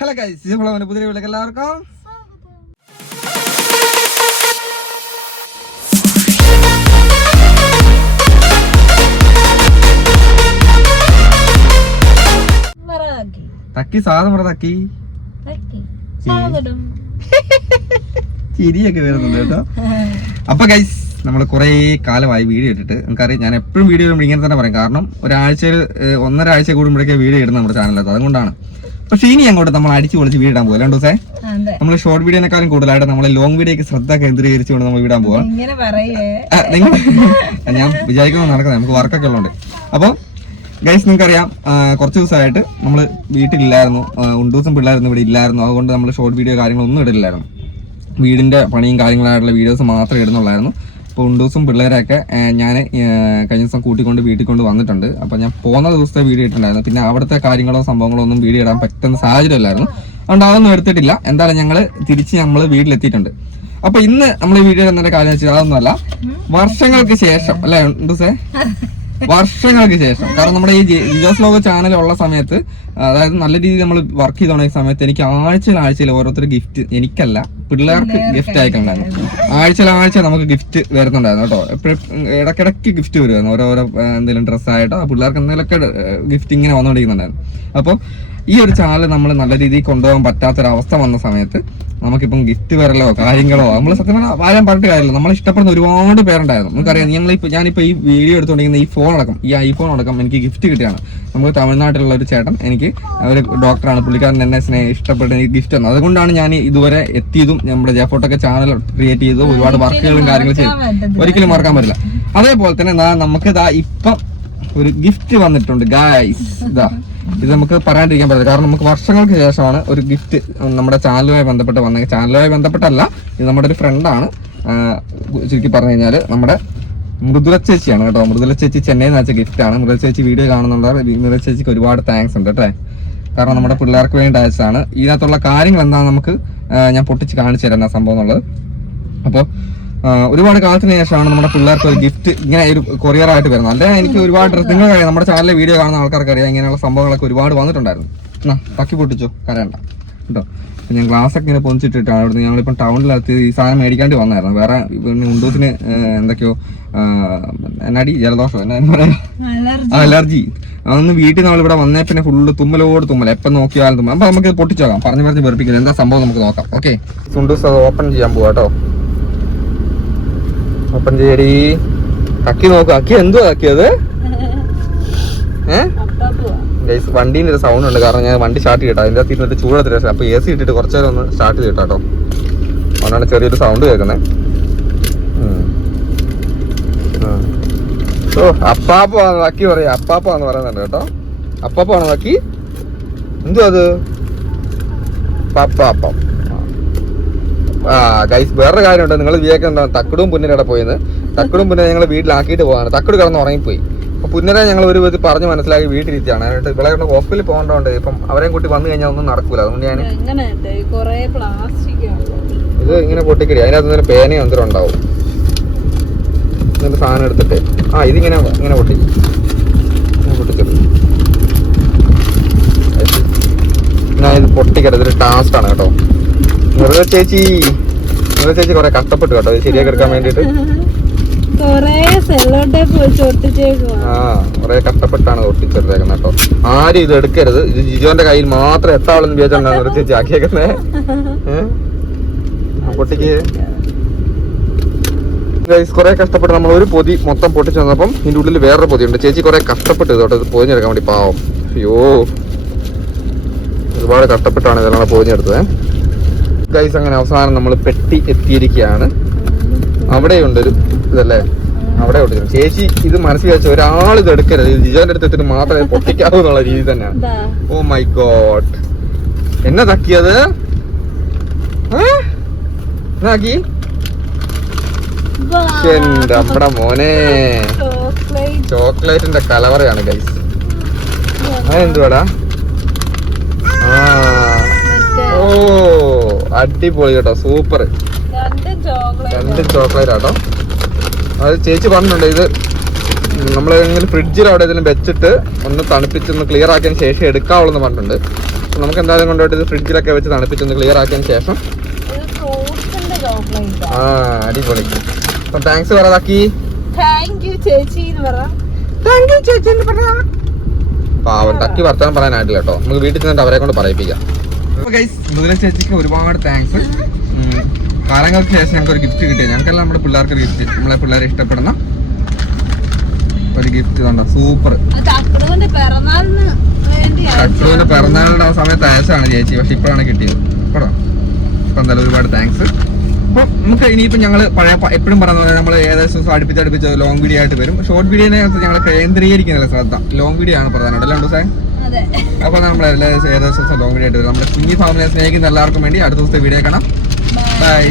Hello guys നമ്മളെ പുതിയ വീട്ടിലേക്ക് എല്ലാവർക്കും. തക്കി. സാധനം പറ തക്കി. ചിരിയൊക്കെ വരുന്നുണ്ട് കേട്ടോ. അപ്പൊ ഗൈസ് നമ്മൾ കുറേ കാലമായി വീഡിയോ ഇട്ടിട്ട് നമുക്കറിയാം ഞാൻ എപ്പോഴും വീഡിയോ ഇടുമ്പോൾ ഇങ്ങനെ തന്നെ പറയും. കാരണം ഒരാഴ്ചയിൽ ഒന്നര ആഴ്ച കൂടുമ്പോഴേക്കേ വീഡിയോ ഇടുന്ന നമ്മുടെ ചാനലിലത്ത് അതുകൊണ്ടാണ്. പക്ഷെ ഇനി അങ്ങോട്ട് നമ്മൾ അടിച്ചു പൊളിച്ച് വീടാൻ പോകും രണ്ടു ദിവസം. നമ്മൾ ഷോർട്ട് വീഡിയോനെക്കാളും കൂടുതലായിട്ട് നമ്മൾ ലോങ് വീഡിയോക്ക് ശ്രദ്ധ കേന്ദ്രീകരിച്ചുകൊണ്ട് നമ്മൾ വീടാൻ പോവാം. നിങ്ങൾ ഞാൻ വിചാരിക്കുന്നത് നടക്കുന്നത് നമുക്ക് വർക്കൊക്കെ ഉള്ളതുകൊണ്ട് അപ്പോൾ ഗൈസ് നിങ്ങൾക്കറിയാം അറിയാം കുറച്ച് ദിവസമായിട്ട് നമ്മൾ വീട്ടിലില്ലായിരുന്നു. ആ, ദിവസം പിള്ളേരൊന്നും ഇവിടെ ഇല്ലായിരുന്നു. അതുകൊണ്ട് നമ്മൾ ഷോർട്ട് വീഡിയോ കാര്യങ്ങളൊന്നും ഇടില്ലായിരുന്നു വീടിന്റെ പണിയും കാര്യങ്ങളായിട്ടുള്ള വീഡിയോസ് മാത്രമേ ഇടുന്നുള്ളായിരുന്നു. അപ്പോൾ ഉണ്ടൂസും പിള്ളേരെയൊക്കെ ഞാൻ കഴിഞ്ഞ ദിവസം കൂട്ടിക്കൊണ്ട് വീട്ടിൽ കൊണ്ട് വന്നിട്ടുണ്ട്. അപ്പോൾ ഞാൻ പോകുന്ന ദിവസത്തെ വീഡിയോ ഇട്ടിട്ടുണ്ടായിരുന്നു. പിന്നെ അവിടുത്തെ കാര്യങ്ങളോ സംഭവങ്ങളോ ഒന്നും വീഡിയോ ഇടാൻ പറ്റുന്ന സാഹചര്യമില്ലായിരുന്നു അതുകൊണ്ട് അതൊന്നും എടുത്തിട്ടില്ല. എന്തായാലും ഞങ്ങൾ തിരിച്ച് നമ്മൾ വീട്ടിലെത്തിയിട്ടുണ്ട്. അപ്പൊ ഇന്ന് നമ്മൾ ഈ വീഡിയോ ഇടുന്നതിന്റെ കാര്യം വെച്ചാൽ അതൊന്നുമല്ല. വർഷങ്ങൾക്ക് ശേഷം അല്ലെ ഉണ്ടൂസേ വർഷങ്ങൾക്ക് ശേഷം. കാരണം നമ്മുടെ ഈ ജിജോസ് ലോക ചാനൽ ഉള്ള സമയത്ത് അതായത് നല്ല രീതിയിൽ നമ്മൾ വർക്ക് ചെയ്തോണ്ടിരിക്കുന്ന സമയത്ത് എനിക്ക് ആഴ്ചയിൽ ആഴ്ചയിൽ ഓരോരുത്തർ ഗിഫ്റ്റ് എനിക്കല്ല പിള്ളേർക്ക് ഗിഫ്റ്റ് അയക്കുന്നുണ്ടായിരുന്നു ആഴ്ചയിൽ ആഴ്ച നമുക്ക് ഗിഫ്റ്റ് വരുന്നുണ്ടായിരുന്നു കേട്ടോ. എപ്പോഴും ഇടയ്ക്കിടയ്ക്ക് ഗിഫ്റ്റ് വരുമായിരുന്നു ഓരോരോ എന്തെങ്കിലും ഡ്രസ്സായിട്ടോ പിള്ളേർക്ക് എന്തെങ്കിലുമൊക്കെ ഗിഫ്റ്റ് ഇങ്ങനെ വന്നുകൊണ്ടിരിക്കുന്നുണ്ടായിരുന്നു അപ്പോൾ ഈ ഒരു ചാനൽ നമ്മൾ നല്ല രീതിയിൽ കൊണ്ടുപോകാൻ പറ്റാത്തൊരവസ്ഥ വന്ന സമയത്ത് നമുക്കിപ്പം ഗിഫ്റ്റ് വരലോ കാര്യങ്ങളോ നമ്മൾ സത്യം പറഞ്ഞാൽ ആരും പറഞ്ഞിട്ട് കാര്യമില്ല. നമ്മൾ ഇഷ്ടപ്പെടുന്ന ഒരുപാട് പേരുണ്ടായിരുന്നു. നമുക്കറിയാം ഞങ്ങളിപ്പോ ഞാനിപ്പോ ഈ വീഡിയോ എടുത്തുകൊണ്ടിരിക്കുന്ന ഈ ഫോൺ അടക്കം ഈ ഐഫോൺ അടക്കം എനിക്ക് ഗിഫ്റ്റ് കിട്ടിയാണ് നമുക്ക് തമിഴ്നാട്ടിലുള്ള ഒരു ചേട്ടൻ എനിക്ക് ഒരു ഡോക്ടറാണ് പുള്ളിക്കാരൻ എന്നെ സ്നേഹ ഇഷ്ടപ്പെട്ട എനിക്ക് ഗിഫ്റ്റ് തന്നത് അതുകൊണ്ടാണ് ഞാൻ ഇതുവരെ എത്തിയതും നമ്മുടെ ജാഫോട്ടൊക്കെ ചാനൽ ക്രിയേറ്റ് ചെയ്തു ഒരുപാട് വർക്കുകളും കാര്യങ്ങളും ചെയ്തു. ഒരിക്കലും മറക്കാൻ പറ്റില്ല. അതേപോലെ തന്നെ നമുക്ക് ഇതാ ഇപ്പം ഒരു ഗിഫ്റ്റ് വന്നിട്ടുണ്ട് ഗായ്സ് ഇതാ ഇത് നമുക്ക് പറയാണ്ടിരിക്കാൻ പറ്റില്ല. കാരണം നമുക്ക് വർഷങ്ങൾക്ക് ശേഷമാണ് ഒരു ഗിഫ്റ്റ് നമ്മുടെ ചാനലുമായി ബന്ധപ്പെട്ട് വന്നത്. ചാനലുമായി ബന്ധപ്പെട്ടല്ല ഇത് നമ്മുടെ ഒരു ഫ്രണ്ടാണ് ചുരുക്കി പറഞ്ഞു കഴിഞ്ഞാൽ നമ്മുടെ മൃദുല ചേച്ചിയാണ് കേട്ടോ. മൃദുല ചേച്ചി ചെന്നൈയിൽ നിന്ന് വെച്ച ഗിഫ്റ്റ് ആണ്. മൃദുല ചേച്ചി വീഡിയോ കാണുന്നുണ്ട്. മൃദുല ചേച്ചിക്ക് ഒരുപാട് താങ്ക്സ് ഉണ്ട് കേട്ടോ കാരണം നമ്മുടെ പിള്ളേർക്ക് വേണ്ടി അയച്ചതാണ് ഇതിനകത്തുള്ള കാര്യങ്ങൾ എന്താണെന്ന് നമുക്ക് ഞാൻ പൊട്ടിച്ച് കാണിച്ചു തരാം ആ സംഭവം എന്നുള്ളത്. അപ്പോൾ ഒരുപാട് കാലത്തിന് ശേഷമാണ് നമ്മുടെ പിള്ളേർക്ക് ഒരു ഗിഫ്റ്റ് ഇങ്ങനെ ഒരു കൊറിയർ ആയിട്ട് വരുന്നത്. അല്ലെ? എനിക്ക് ഒരുപാട് ഡ്രസ് നിങ്ങൾ അറിയാം നമ്മുടെ ചാനലിലെ വീഡിയോ കാണുന്ന ആൾക്കാർക്ക് അറിയാം ഇങ്ങനെയുള്ള സംഭവങ്ങളൊക്കെ ഒരുപാട് വന്നിട്ടുണ്ടായിരുന്നു. എന്നാ തക്കി പൊട്ടിച്ചോ? കരണ്ട കേട്ടോ? ഞാൻ ഗ്ലാസ് ഒക്കെ ഇങ്ങനെ പൊന്നിച്ചിട്ടിട്ടാണ് അവിടുന്ന് ഞങ്ങളിപ്പം ടൗണിലെത്തി ഈ സാധനം മേടിക്കാണ്ട് വന്നായിരുന്നു. വേറെ ഉണ്ടൂസിന് എന്തൊക്കെയോ എന്നടി? ജലദോഷം എന്നാ പറയാ? അലർജി. അതൊന്ന് വീട്ടിൽ നമ്മൾ ഇവിടെ വന്നേ പിന്നെ ഫുള്ള് തുമ്മലോട് തുമ്മല. എപ്പം നോക്കിയാലും തുമ്മൽ അപ്പൊ നമുക്ക് പൊട്ടിച്ചോക്കാം. പറഞ്ഞു പറഞ്ഞ് വെറുപ്പിക്കില്ല എന്താ സംഭവം നമുക്ക് നോക്കാം. ഓക്കെ? സുണ്ടൂസ് അത് ഓപ്പൺ ചെയ്യാൻ പോവാ ഓപ്പൺ ചെയ്യടി അക്കി അക്കി എന്തുവാ അക്കിയത് ഏഹ് വണ്ടീന്റെ ഒരു സൗണ്ട് ഉണ്ട്. കാരണം ഞാൻ വണ്ടി സ്റ്റാർട്ട് ചെയ്യട്ടോ അതിന്റെ അകത്ത് ഇരുന്നിട്ട് ചൂടെടുത്തിട്ട് അപ്പൊ എ സി ഇട്ടിട്ട് കുറച്ചു നേരം ഒന്ന് സ്റ്റാർട്ട് ചെയ്തിട്ടോ കേട്ടോ അതുകൊണ്ടാണ് ചെറിയൊരു സൗണ്ട് കേൾക്കുന്നത് ഓ അപ്പാപ്പാന്ന് അക്കി പറയാ അപ്പാപ്പാന്ന് പറയുന്നുണ്ട് കേട്ടോ. അപ്പാപ്പാണ് അക്കി എന്തുവാ അത്? പപ്പാപ്പം. ആ ഗൈസ് വേറൊരു കാര്യമുണ്ട്. നിങ്ങൾ വിചാരിക്കുന്ന തക്കടും പുന്നരയുടെ പോയെന്ന് തക്കടും പുന്നര ഞങ്ങൾ വീട്ടിലാക്കിയിട്ട് പോകാണ് തക്കട് കിടന്ന് ഉറങ്ങിപ്പോയി. അപ്പൊ പുന്നര ഞങ്ങൾ ഒരു വിധത്തിൽ പറഞ്ഞ് മനസ്സിലാക്കി വീട്ടിലിരിക്കുകയാണ്. എന്നിട്ട് ഇവിടെ കൊണ്ട് ഹോസ്പിറ്റലിൽ പോകേണ്ടതുകൊണ്ട് ഇപ്പം അവരെയും കൂട്ടി വന്നു കഴിഞ്ഞാൽ ഒന്നും നടക്കൂല. അതുകൊണ്ട് ഞാൻ ഇത് ഇങ്ങനെ പൊട്ടിക്കടി. അതിനകത്ത് നിന്ന് പേന എന്തെങ്കിലും ഉണ്ടാവും. എന്നിട്ട് സാധനം എടുത്തിട്ട്. ആ ഇതിങ്ങനെ ഇങ്ങനെ പൊട്ടിക്കും ഇങ്ങനെ പൊട്ടിച്ചത് ഞാൻ ഇത് പൊട്ടിക്കരുത് ഇതൊരു ടാസ്റ്റാണ് കേട്ടോ. മുരള ചേച്ചി മുരള ചേച്ചി കൊറേ കഷ്ടപ്പെട്ടു കേട്ടോ. ശരിയാക്കി എടുക്കാൻ വേണ്ടിയിട്ട്. കൊറേ കഷ്ടപ്പെട്ടാണ് ഒട്ടിച്ചെടുത്തേക്കുന്നത് കേട്ടോ. ആരും ഇത് എടുക്കരുത്. ഇത് ജിജോന്റെ കയ്യിൽ മാത്രം എത്താവളെന്ന് വിചാരിച്ചാണ് മുരള ചേച്ചി ആക്കിയേക്കുന്നേ. പൊട്ടിക്ക്. ഗൈസ് കുറെ കഷ്ടപ്പെട്ട് നമ്മൾ ഒരു പൊതി മൊത്തം പൊട്ടിച്ചു വന്നപ്പം ഇതിന്റെ ഉള്ളിൽ വേറൊരു പൊതിയുണ്ട്. ചേച്ചി കുറെ കഷ്ടപ്പെട്ട് ഇതോട്ട് ഇത് പൊതിഞ്ഞെടുക്കാൻ വേണ്ടി പാവം. അയ്യോ. ഒരുപാട് കഷ്ടപ്പെട്ടാണ് ഇതെല്ലാം പൊതിഞ്ഞെടുത്തത്. ഗൈസ് അങ്ങനെ അവസാനം നമ്മൾ പെട്ടി എത്തിയിരിക്കുകയാണ്. അവിടെയുണ്ട് ഒരു ഇതല്ലേ? അവിടെ ഉണ്ട് ചേച്ചി ഇത് മനസ്സിൽ വെച്ച ഒരാൾ ഇത് എടുക്കരുത്. ജിജോന്റെ അടുത്ത് എത്തിട്ട് മാത്രമേ പൊട്ടിക്കാവൂ എന്നുള്ള രീതി തന്നെയാണ്. Oh my god. എന്നെ തക്കിയത്? എന്നാക്കി എന്റെ അമ്മടെ മോനെ. ചോക്ലേറ്റ്. ചോക്ലേറ്റിന്റെ കലവറയാണ് ഗൈസ് അതെന്തുവാടാ ആ ഓ അടിപൊളി കേട്ടോ സൂപ്പർ രണ്ട് ചോക്ലേറ്റ്. ആട്ടോ. അത് ചേച്ചി പറഞ്ഞിട്ടുണ്ട് ഇത് നമ്മൾ ഇങ്ങനെ ഫ്രിഡ്ജിൽ അവിടെ ഇതിലും വെച്ചിട്ട് ഒന്ന് തണുപ്പിച്ചൊന്ന് ക്ലിയർ ആക്കിയതിന് ശേഷം എടുക്കാവുള്ളൂ എന്ന് പറഞ്ഞിട്ടുണ്ട്. നമുക്ക് എന്തായാലും കൊണ്ടുപോയിട്ട് ഇത് ഫ്രിഡ്ജിലൊക്കെ വെച്ച് തണുപ്പിച്ചൊന്ന് ക്ലിയർ ആക്കിയതിന് ശേഷം ആ അടിപൊളി. അപ്പൊ താങ്ക്സ് പറയാതാക്കി താങ്ക് യു ചേച്ചി എന്ന് പറ. പാവം ടക്കി വർത്താനം പറയാനായിട്ടില്ല കേട്ടോ. നമുക്ക് വീട്ടിൽ ചെന്നിട്ട് അവരെ കൊണ്ട് പറയിപ്പിക്കാം. മൃദുല ചേച്ചിക്ക് ഒരുപാട് താങ്ക്സ് കാലങ്ങൾക്ക് ശേഷം ഞങ്ങൾക്ക് ഒരു ഗിഫ്റ്റ് കിട്ടി ഞങ്ങൾക്കെല്ലാം നമ്മുടെ പിള്ളേർക്ക് ഒരു ഗിഫ്റ്റ് നമ്മളെ പിള്ളേരെ ഇഷ്ടപ്പെടുന്ന ഒരു ഗിഫ്റ്റ് കണ്ടോ? സൂപ്പർ തക്കടുവിന്റെ പിറന്നാളിന്റെ ആ സമയത്ത് അയച്ചാണ് ചേച്ചി. പക്ഷെ ഇപ്പോഴാണ് കിട്ടിയത്. കേട്ടോ? അപ്പൊ എന്തായാലും ഒരുപാട് താങ്ക്സ് അപ്പൊ നമുക്ക് ഇനിയിപ്പോ ഞങ്ങൾ പഴയ എപ്പോഴും പറയുന്ന പോലെ നമ്മൾ ഏകദേശം അടുപ്പിച്ച് അടുപ്പിച്ച് ലോങ് വീഡിയോ ആയിട്ട് വരും. ഷോർട്ട് വീഡിയോനെ ഞങ്ങൾ കേന്ദ്രീകരിക്കുന്നില്ല ശ്രദ്ധ. ലോങ് വീഡിയോ ആണ് പ്രധാനമായിട്ട്. അല്ലേ സാർ അപ്പൊ നമ്മൾ ഏകദേശം സ്ഥലവും കൂടി ആയിട്ട് നമ്മുടെ കുഞ്ഞി ഫാമിനെ സ്നേഹിക്കുന്ന എല്ലാവർക്കും വേണ്ടി അടുത്ത ദിവസത്തെ വീഡിയോ കാണാം. ബൈ